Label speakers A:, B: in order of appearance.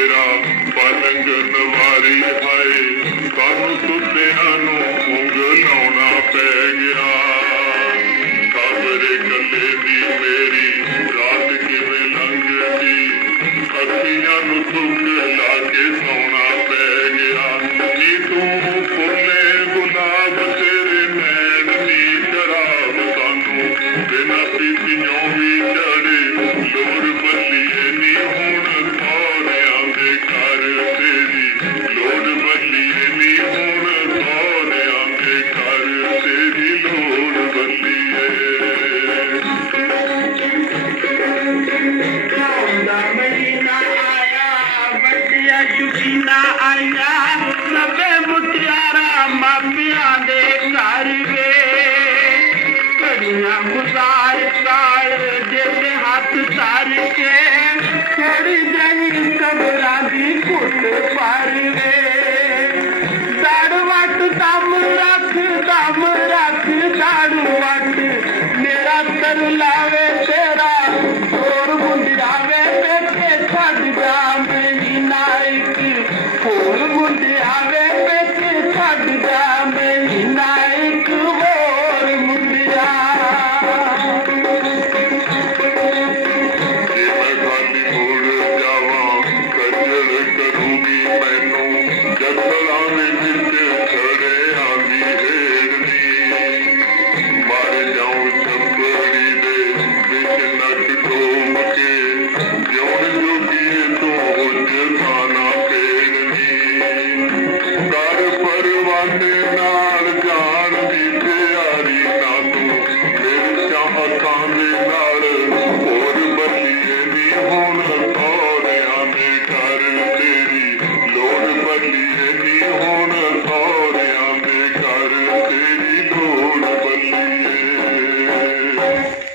A: तेरा पालंग नवारी है
B: आईया मुटियारा मामीअ सारे कड़ियां मुसार सार जे हथ सारे करे फुल पारे